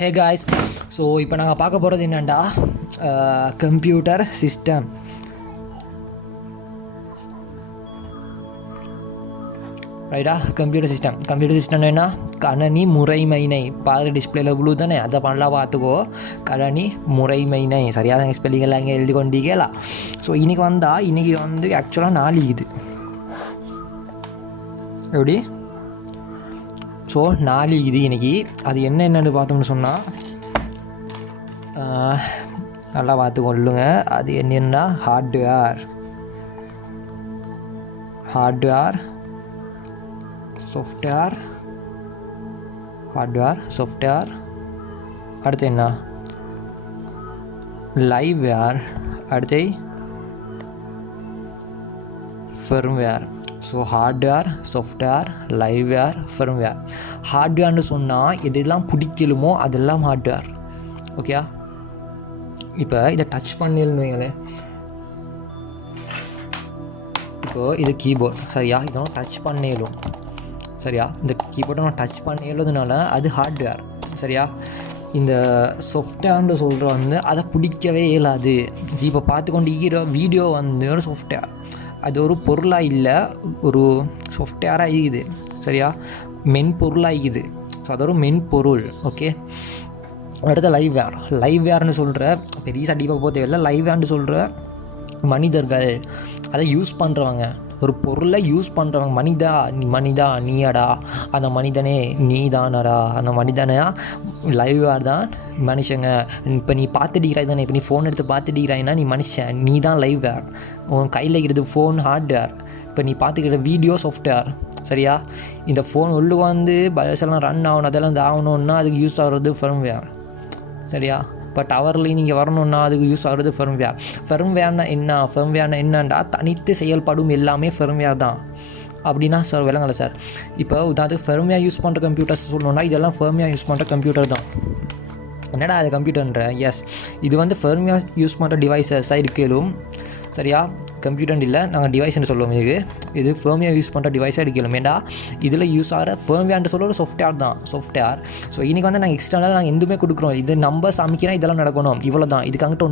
Hey guys, so இப்போ நாங்கள் பார்க்க போகிறது என்னென்னா கம்ப்யூட்டர் சிஸ்டம். ரைட்டா? கம்ப்யூட்டர் சிஸ்டம் என்ன? கணனி முறைமைனை பாரு டிஸ்பிளேல குழு தானே, அதை பண்ணலாம் பார்த்துக்கோ. கணனி முறைமைனை சரியாக ஸ்பெல்லிங் எல்லாம் இங்கே எழுதி கொண்டீங்களா? ஸோ இன்றைக்கி வந்து ஆக்சுவலாக நாளைக்குது எப்படி? ஸோ நாளைக்குது இன்றைக்கி. அது என்னென்னு பார்த்தோம்னு சொன்னால் நல்லா பார்த்து கொள்ளுங்க. அது என்னென்னா ஹார்ட்வேர், சாஃப்ட்வேர். அடுத்து என்ன? லைவ்வேர். அடுத்து firmware. So hardware, software, liveware, firmware. ஹார்ட்வேர்னு சொன்னால் எதெல்லாம் பிடிக்கலுமோ அதெல்லாம் ஹார்ட்வேர். ஓகே, இப்போ இதை டச் பண்ணிடணும் வைங்களேன். இப்போது இது கீபோர்ட் சரியா, இதெல்லாம் டச் பண்ணிடலும் சரியா. இந்த கீபோர்டை நான் டச் பண்ணிடறதுனால அது ஹார்ட்வேர் சரியா. இந்த சாஃப்ட்வேர்னு சொல்கிற வந்து அதை பிடிக்கவே இயலாது. இப்போ பார்த்து கொண்டு இருக்கிற வீடியோ வந்து ஒரு சாஃப்ட்வேர், அது ஒரு பொருளாக இல்லை, ஒரு சாஃப்ட்வேராக இருக்குது சரியா, மென்பொருளாக இருக்குது. ஸோ அது ஒரு மென்பொருள். ஓகே, அடுத்த லைவ்வேர்னு சொல்கிற பெரிய டீப்பாக போக தேவையில்லை. லைவ்வேர்னு சொல்கிற மனிதர்கள், அதை யூஸ் பண்ணுறவங்க, ஒரு பொருளை யூஸ் பண்ணுறவங்க. மனிதா நீயாடா, அந்த மனிதனே நீ தானடா, அந்த மனிதனையா லைவ்வேர் தான் மனுஷங்க. இப்போ நீ பார்த்துட்டிக்கிறாய் தானே, இப்போ நீ ஃபோன் எடுத்து பார்த்துட்டிக்கிறாய்னா நீ மனுஷன், நீ தான் லைவ்வேர். உன் கையில் இருக்கிறது ஃபோன் ஹார்ட்வேர். இப்போ நீ பார்த்துக்கிற வீடியோ சாஃப்ட்வேர் சரியா. இந்த ஃபோன் உள்ளே வந்து பயோஸெல்லாம் ரன் ஆகணும், அதெல்லாம் ஆகணுன்னா அதுக்கு யூஸ் ஆகிறது ஃபர்ம்வேர் சரியா. இப்போ டவர்லேயும் நீங்கள் வரணுன்னா அதுக்கு யூஸ் ஆகிறது ஃபர்ம்வேர். ஃபர்ம்வேர்னா என்னண்டா தனித்து செயல்படும் எல்லாமே ஃபர்ம்வேர் தான். அப்படின்னா சார் விளங்கலை சார். இப்போ உதாரணத்துக்கு ஃபர்ம்வேர் யூஸ் பண்ணுற கம்ப்யூட்டர்ஸ் சொல்லணுன்னா இதெல்லாம் ஃபர்ம்வேர் யூஸ் பண்ணுற கம்ப்யூட்டர் தான். என்னடா அது கம்ப்யூட்டர்ன்ற? எஸ், இது வந்து ஃபர்ம்வேர் யூஸ் பண்ணுற டிவைஸஸாக இருக்கலும் சரியா. கம்ப்யூட்டர் இல்லை, நாங்கள் டிவைஸ்ன்னு சொல்லுவோம். இது ஃபர்ம்வேர் யூஸ் பண்ணுற டிவைஸாக எடுக்கலும். ஏண்டா இதில் யூஸ் ஆகிற ஃபர்ம்வேர்ன்ற சொல்ல ஒரு சாஃப்ட்வேர் தான், சாஃப்ட்வேர். ஸோ இன்றைக்கி வந்து நாங்கள் எக்ஸ்டர்னலாக நாங்கள் எதுவுமே கொடுக்குறோம். இது நம்பர்ஸ் அமைக்கிறா இதெல்லாம் நடக்கணும், இவ்வளோ தான். இதுக்காங்கிட்ட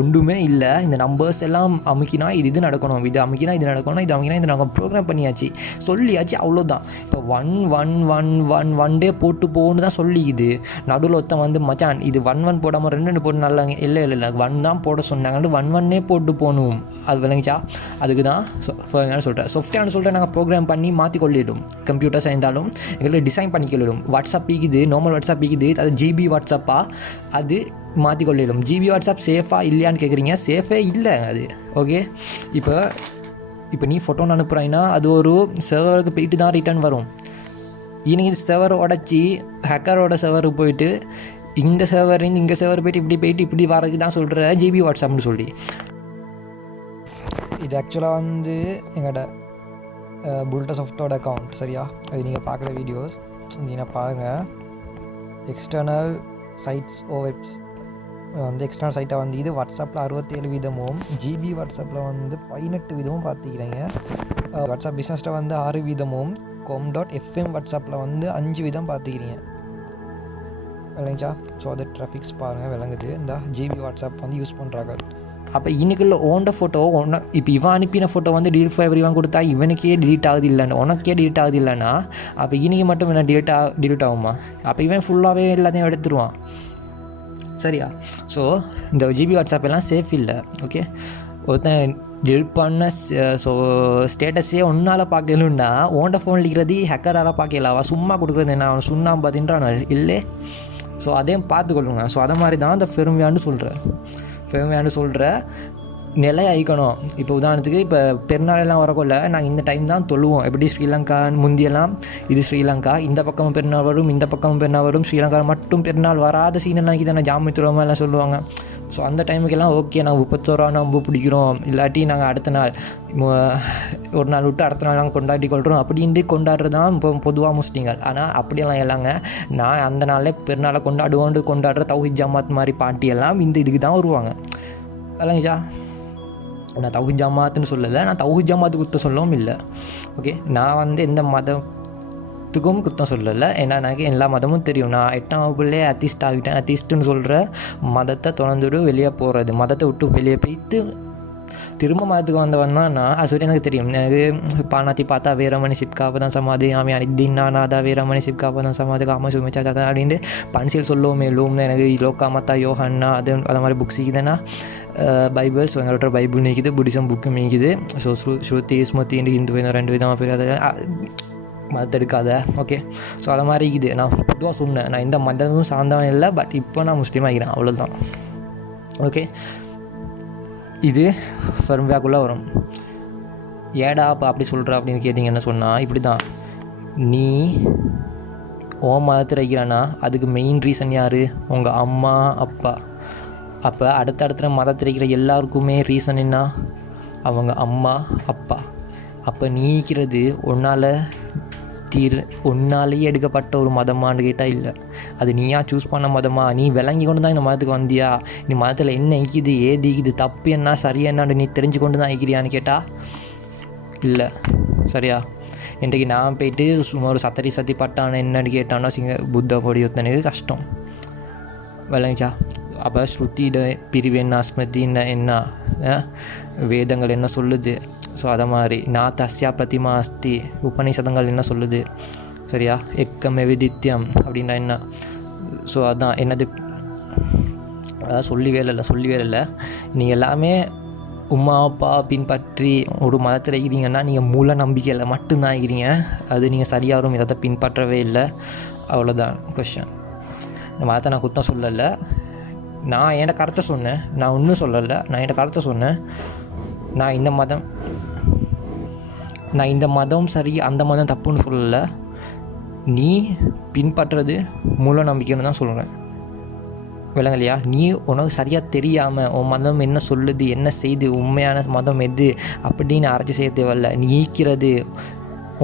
ஒன்றுமே இல்லை. இந்த நம்பர்ஸ் எல்லாம் அமைக்கினா இது நடக்கணும், இது அமைக்கினா இது நடக்கணும், இது அமைக்கினா இது நாங்கள் ப்ரோக்ராம் பண்ணியாச்சு, சொல்லியாச்சு, அவ்வளோதான். இப்போ 1 டே போட்டு போகணுன்னு தான் சொல்லிக்குது. நடுவில் ஒருத்தன் வந்து மச்சான் இது 1 போடாமல் 2 போட்டு நல்லாங்க, இல்லை 1 தான் போட சொன்னாங்கன்னு 1 போட்டு போகணும். அது விளங்கிச்சா? அதுக்கு தான் சொல்கிறேன். சாஃப்ட்வேர்னு சொல்லிட்டு நாங்கள் ப்ரோக்ராம் பண்ணி மாற்றி கொள்ளிடும். கம்ப்யூட்டர்ஸ் இருந்தாலும் எங்களுக்கு டிசைன் பண்ணி கொள்ளிடும். வாட்ஸ்அப் இருக்குது, நார்மல் வாட்ஸ்அப் இருக்குது, அது ஜிபி வாட்ஸ்அப்பாக அது மாற்றி கொள்ளிடும். ஜிபி வாட்ஸ்அப் சேஃபாக இல்லையான்னு கேட்குறீங்க, சேஃபே இல்லை அது. ஓகே, இப்போ நீ ஃபோட்டோன்னு அனுப்புகிறாங்கன்னா அது ஒரு சர்வருக்கு போயிட்டு தான் ரிட்டர்ன் வரும். இன்னைக்கு இது சர்வர் உடச்சி ஹேக்கரோட சர்வருக்கு போயிட்டு இந்த சர்வர்லேருந்து இங்கே சர்வர் போயிட்டு இப்படி வரதுக்கு தான் சொல்கிற ஜிபி வாட்ஸ்அப்னு சொல்லி. இது ஆக்சுவலாக வந்து எங்களோட புல்டா சாஃப்ட்வேர் அக்கௌண்ட் சரியா. அது நீங்கள் பார்க்குற வீடியோஸ் நீங்கள் பாருங்கள். எக்ஸ்டர்னல் சைட்ஸ் வெப்ஸ் வந்து எக்ஸ்டர்னல் சைட்டாக வந்து இது வாட்ஸ்அப்பில் 67 வீதமும், ஜிபி வாட்ஸ்அப்பில் வந்து 18 வீதமும் பார்த்துக்கிறீங்க. வாட்ஸ்அப் பிஸ்னஸில் வந்து 6 வீதமும், com.fm வாட்ஸ்அப்பில் வந்து 5 வீதம் பார்த்துக்கிறீங்க. விளங்குச்சா? ஸோ அது ட்ராஃபிக்ஸ் பாருங்கள், விளங்குது. இந்த ஜிபி வாட்ஸ்அப் வந்து யூஸ் பண்ணுறாங்க. அப்போ இன்னைக்குள்ள ஓண்ட ஃபோட்டோ இப்போ இவன் அனுப்பின ஃபோட்டோ வந்து டிலீட் ஃபைவர் இவன் கொடுத்தா இவனுக்கே டிலீட் ஆகுது இல்லைன்னு, உனக்கே டிலீட் ஆகுது இல்லைன்னா அப்போ இன்னைக்கு மட்டும் என்ன டிலீட் ஆகுமா? அப்போ இவன் ஃபுல்லாகவே எல்லாத்தையும் எடுத்துருவான் சரியா. ஸோ இந்த ஜிபி வாட்ஸ்அப் எல்லாம் சேஃப் இல்லை. ஓகே, ஒருத்தன் டெலிட் பண்ண ஸோ ஸ்டேட்டஸே ஒன்றால் பார்க்கலுன்னா ஓண்ட ஃபோன் இருக்கிறது ஹேக்கரால் பார்க்கலாவா? சும்மா கொடுக்குறது என்ன, அவன் சுண்ணாம்பு பார்த்தின்றான் இல்லை. ஸோ அதையும் பார்த்துக்கொள்ளுங்க. ஸோ அதை மாதிரி தான் இந்த ஃபெர்ம்வேர்னு சொல்கிற நிலை ஆகிக்கணும். இப்போ உதாரணத்துக்கு இப்போ பெருநாளெல்லாம் வரக்குள்ள நாங்கள் இந்த டைம் தான் தொழுவோம். எப்படி ஸ்ரீலங்கா முந்தியெல்லாம் இது ஸ்ரீலங்கா, இந்த பக்கமும் பெருநாள் வரும், இந்த பக்கமும் பெருநாள் வரும், ஸ்ரீலங்கா மட்டும் பெருநாள் வராத சீனெல்லாம் இதான ஜாமி துறமா எல்லாம் சொல்லுவாங்க. ஸோ அந்த டைமுக்கெல்லாம் ஓகே நாங்கள் 31 நோன்பு பிடிக்கிறோம், இல்லாட்டி நாங்கள் அடுத்த நாள் ஒரு நாள் விட்டு அடுத்த நாள் நாங்கள் கொண்டாடி கொள்கிறோம் அப்படின்ட்டு கொண்டாடுறது தான் இப்போ பொதுவாக முஸ்லீம்கள். ஆனால் அப்படியெல்லாம் இல்லைங்க. நான் அந்த நாளே பெருநாளை கொண்டாடுற தௌஹீத் ஜமாத் மாதிரி பாட்டியெல்லாம் இந்த இதுக்கு தான் வருவாங்க. இல்லைங்கச்சா? நான் தௌஹீத் ஜமாத்துன்னு சொல்லலை, நான் தௌஹீத் ஜமாத்து குத்த சொல்லவும் இல்லை. ஓகே, நான் வந்து எந்த மதம் மதத்துக்கும் குத்தம் சொல்லலை. ஏன்னா எனக்கு எல்லா மதமும் தெரியும். நான் 8ஆம் வகுப்புலேயே அத்திஸ்ட் ஆகிட்டேன். அத்திஸ்ட்டுன்னு சொல்கிற மதத்தை தொடர்ந்துட்டு வெளியே போகிறது, மதத்தை விட்டு வெளியே போய்த்து திரும்ப மதத்துக்கு வந்தவன் தான் நான். அது சொல்லி எனக்கு தெரியும். எனக்கு பானாத்தி பார்த்தா வீரமணி சிப்காப்பதான் சமாதி ஆமி அனித்தின்னா நாதா வீரமணி சிப்காப்பதான் சமாதி காம சுமிச்சா சாதா அப்படின்ட்டு பன்சில் சொல்லுவோமே லூம்னு எனக்கு லோக்கா மத்தா யோஹன்னா அது மாதிரி புக்ஸ் இருக்குதுன்னா பைபிள். ஸோ எங்களோட பைபிள் நீக்குது, புத்திசம் புக்கு நீக்குது. ஸோ ஸ்ருதி ஸ்மிருதி ஹிந்து விதம் 2 விதமாக பேர் அதை மதத்தெடுக்காத. ஓகே, ஸோ அதை மாதிரி இருக்குது. நான் பொதுவாக சொன்னேன், நான் எந்த மதமும் சார்ந்தவன் இல்லை, பட் இப்போ நான் முஸ்லீமாக இருக்கிறேன், அவ்வளோதான். ஓகே, இது ஃபர்ம்வேக்குள்ளே வரும். ஏடா அப்போ அப்படி சொல்கிற அப்படின்னு கேட்டிங்கன்னு சொன்னால் இப்படி தான். நீ ஓ மதத்தில் இருக்கிறான்னா அதுக்கு மெயின் ரீசன் யார்? உங்கள் அம்மா அப்பா. அப்போ அடுத்தடுத்த மதத்தில் இருக்கிற எல்லாருக்குமே ரீசன் என்ன? அவங்க அம்மா அப்பா. அப்போ நீ இருக்கிறது ஒன்னாலேயே எடுக்கப்பட்ட ஒரு மதமானு கேட்டால் இல்லை. அது நீயா சூஸ் பண்ண மதமா? நீ விளங்கி கொண்டு தான் இந்த மதத்துக்கு வந்தியா? நீ மதத்தில் என்ன இருக்குது, ஏது இருக்குது, தப்பு என்ன சரி என்னான்னு நீ தெரிஞ்சு கொண்டு தான் இருக்கிறியான்னு கேட்டால் இல்லை. சரியா? இன்றைக்கு நான் போயிட்டு சும்மா ஒரு சத்தி பட்டான என்னன்னு கேட்டான்னா புத்த பொடி ஒருத்தனுக்கு கஷ்டம். விளங்கிச்சா? அப்போ ஸ்ருதியோட பிரிவு என்ன, ஸ்மிருதி என்ன, வேதங்கள் என்ன சொல்லுது? ஸோ அதை மாதிரி நான் தஸ்யா பிரதிமா அஸ்தி, உபநிஷதங்கள் என்ன சொல்லுது? சரியா? எக்கமே விதித்தியம் அப்படின்னா என்ன? ஸோ அதுதான் என்னது, அதாவது சொல்லவே இல்லை. நீங்கள் எல்லாமே உமா அப்பா பின்பற்றி ஒரு மதத்தில் இருக்கிறீங்கன்னா நீங்கள் மூல நம்பிக்கையில் மட்டும்தான் இருக்கிறீங்க. அது நீங்கள் சரியாகவும் இதை பின்பற்றவே இல்லை, அவ்வளோதான் கொஷன். இந்த மதத்தை நான் குத்தம் சொல்லலை, நான் என்னோட கருத்தை சொன்னேன். நான் ஒன்றும் சொல்லலை, நான் என்னோட கருத்தை சொன்னேன். நான் இந்த மதம் சரி அந்த மதம் தப்புன்னு சொல்லலை. நீ பின்பற்றுறது மூல நம்பிக்கைன்னு தான் சொல்கிறேன். விளங்கலையா? நீ உனக்கு சரியாக தெரியாமல் உன் மதம் என்ன சொல்லுது, என்ன செய்து, உண்மையான மதம் எது அப்படின்னு அரைச்சி செய்ய தேவையில்ல. நீ ஈக்கிறது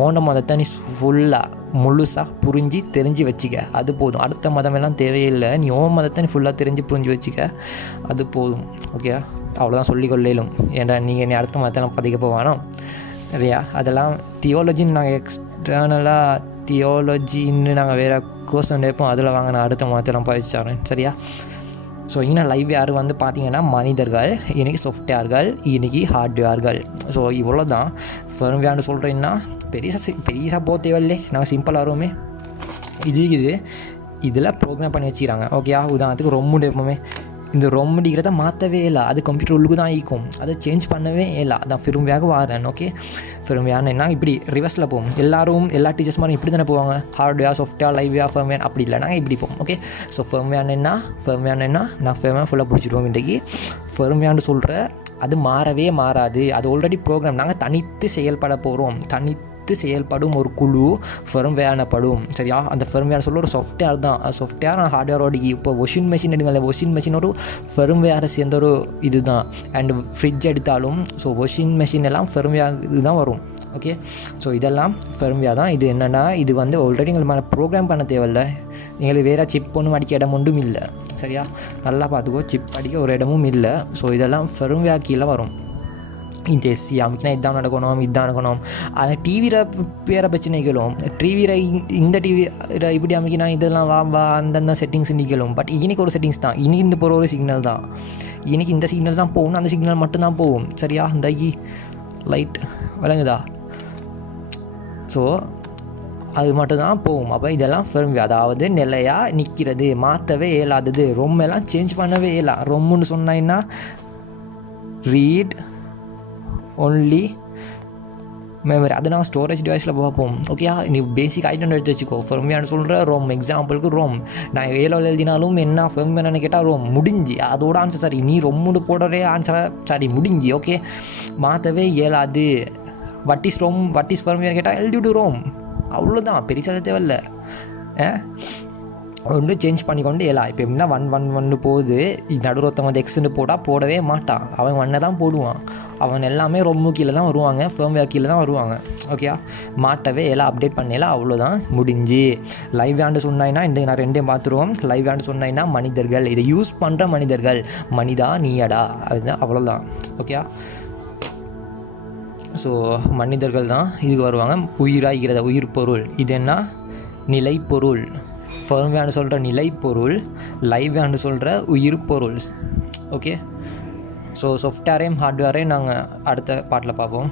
ஓன மதத்தை நீ ஃபுல்லாக முழுசாக புரிஞ்சு தெரிஞ்சு வச்சுக்க, அது போதும். அடுத்த மதமெல்லாம் தேவையில்லை. நீ ஓன் மதத்தை நீ ஃபுல்லாக தெரிஞ்சு புரிஞ்சு வச்சுக்க, அது போதும். ஓகே, அவ்வளோதான் சொல்லிக்கொள்ளும். ஏன்டா நீங்கள் நீ அடுத்த மதத்தெல்லாம் பதிக்க போவானோ இல்லையா? அதெல்லாம் தியோலஜின்னு நாங்கள் எக்ஸ்டர்னலாக தியோலஜின்னு நாங்கள் வேறு கோர்ஸ் நினைப்போம், அதில் வாங்க நான் அடுத்த மதத்தெல்லாம் பதிச்சாரேன். சரியா? ஸோ இன்னும் லைவ் யார் வந்து பார்த்தீங்கன்னா மனிதர்கள், இன்றைக்கி சாஃப்ட்வேர்கள், இன்றைக்கி ஹார்ட்வேர்கள். ஸோ இவ்வளோ தான் ஃபர்ம்வேர்னு சொல்கிறீங்கன்னா பெரிசாக போக தேவையில்லை, நாங்கள் சிம்பிளாக வருவோமே. இதில் ப்ரோக்ராம் பண்ணி வச்சுக்கிறாங்க. ஓகேயா? உதாரணத்துக்கு ரொம்ப எப்பவுமே இந்த ரொம்படிக்கிறத மாற்றவே இல்லை, அது கம்ப்யூட்டர் உள்ளுக்கு தான் ஈக்கும், அதை சேஞ்ச் பண்ணவே இல்லை. அதான் ஃபர்ம்வேராக வாரேன். ஓகே, ஃபர்ம்வேர்னு என்ன இப்படி ரிவர்ஸில் போகும். எல்லா டீச்சர்ஸ் மாதிரி இப்படி தானே போவாங்க, ஹார்ட்வேர் சாஃப்ட்வேர் லைவ்வேர் ஃபர்ம்வேர் அப்படி இல்லை, நாங்கள் இப்படி போவோம். ஓகே, ஸோ ஃபர்ம்வேர்னு என்ன நான் ஃபர்ம்வேர் ஃபுல்லாக பிடிச்சிடுவோம். இன்றைக்கி ஃபர்ம்வேர்னு சொல்கிற அது மாறவே மாறாது, அது ஆல்ரெடி ப்ரோக்ராம். நாங்கள் தனித்து செயல்பட போகிறோம், செயல்படும் ஒரு குழு ஃபர்ம்வேர்னப்படும். சரியா? அந்த ஃபர்ம்வேர் சொல்ல ஒரு சாஃப்ட்வேர் தான். சாஃப்ட்வேர் நான் ஹார்ட்வேரோட இப்போ வாஷிங் மிஷின் எடுங்களேன், வாஷிங் மிஷின் ஒரு ஃபர்ம்வேரை சேர்ந்த ஒரு இது தான். அண்ட் ஃப்ரிட்ஜ் எடுத்தாலும் ஸோ வாஷிங் மிஷின் எல்லாம் ஃபர்ம்வேர் இது தான் வரும். ஓகே, ஸோ இதெல்லாம் ஃபர்ம்வேர் தான். இது என்னென்னா இது வந்து ஆல்ரெடி எங்களுக்கு மேலே ப்ரோக்ராம் பண்ண தேவையில்லை, எங்களுக்கு வேறு சிப் ஒன்றும் அடிக்க இடம் ஒன்றும் இல்லை. சரியா? நல்லா பார்த்துக்கோ, சிப் அடிக்க ஒரு இடமும் இல்லை. ஸோ இதெல்லாம் ஃபர்ம்வேர் கீழே வரும். இந்த எஸ்சி அமைக்கினா இதான் நடக்கணும். ஆனால் டிவியில் வேறு பிரச்சனைகளும், டிவியில் இந்த டிவியில் இப்படி அமைக்கினா இதெல்லாம் வா அந்தந்த செட்டிங்ஸ் நிற்கலும். பட் இன்றைக்கி ஒரு செட்டிங்ஸ் தான், இன்றைக்கி இந்த போகிற ஒரு சிக்னல் தான். இன்றைக்கி இந்த சிக்னல் தான் போகணும், அந்த சிக்னல் மட்டும்தான் போகும். சரியா? இந்த லைட் விளங்குதா? ஸோ அது மட்டும்தான் போகும். அப்போ இதெல்லாம் ஃபர்ம்வேர், அதாவது நிலையாக நிற்கிறது, மாற்றவே இயலாதது. ரொம்பலாம் சேஞ்ச் பண்ணவே இயலா. ரொம்பன்னு சொன்னா ரீட் ஒன்லி மெமரி, அதை நான் ஸ்டோரேஜ் டிவைஸில் பார்ப்போம். ஓகேயா? நீ பேசிக் ஐட்டம் எடுத்து வச்சுக்கோ. ஃபர்ம்வேர்னு சொல்கிற ரோம், எக்ஸாம்பிளுக்கு ரோம். நான் ஏலோவில் எழுதினாலும் என்ன ஃபர்ம்வேர்னு கேட்டால் ரோம் முடிஞ்சு, அதோட ஆன்சர் சரி. நீ ரொம்முன்னு போடுறே ஆன்சரை சரி முடிஞ்சு. ஓகே, மாற்றவே இயலாது. வாட் இஸ் ஃபர்ம்வேர் கேட்டால் எழுதிவிட்டு ரோம், அவ்வளோதான். பெருசாக தேவையில்ல. ஒன்று சேஞ்ச் பண்ணிக்கொண்டு ஏலா. இப்போ எப்படின்னா 1 போகுது, நடுவில் ஒருத்தவங்க எக்ஸ்ன்னு போடவே மாட்டான், அவன் 1 தான் போடுவான். அவன் எல்லாமே ரொம்ப கீழே தான் வருவாங்க, ஃபர்ம்வேர் கீழே தான் வருவாங்க. ஓகேயா? மாட்டவே எல்லாம் அப்டேட் பண்ணலாம், அவ்வளோதான் முடிஞ்சு. லைவ் ஆண்டு சொன்னாயின்னா இந்த நான் 2 பார்த்துருவோம். லைவ் ஆண்டு சொன்னாயின்னா மனிதர்கள், இதை யூஸ் பண்ணுற மனிதர்கள், மனிதா நீயடா, அதுதான், அவ்வளோதான். ஓகேயா? ஸோ மனிதர்கள் தான் இதுக்கு வருவாங்க. உயிராகிறது உயிர் பொருள், இது என்ன நிலைப்பொருள். ஃபர்ம்வேர்னு சொல்கிற நிலைப்பொருள், லைவ்வேர்னு சொல்கிற உயிர் பொருள். ஓகே, ஸோ சாஃப்ட்வேரையும் ஹார்ட்வேரையும் நாங்கள் அடுத்த பாட்டில் பார்ப்போம்.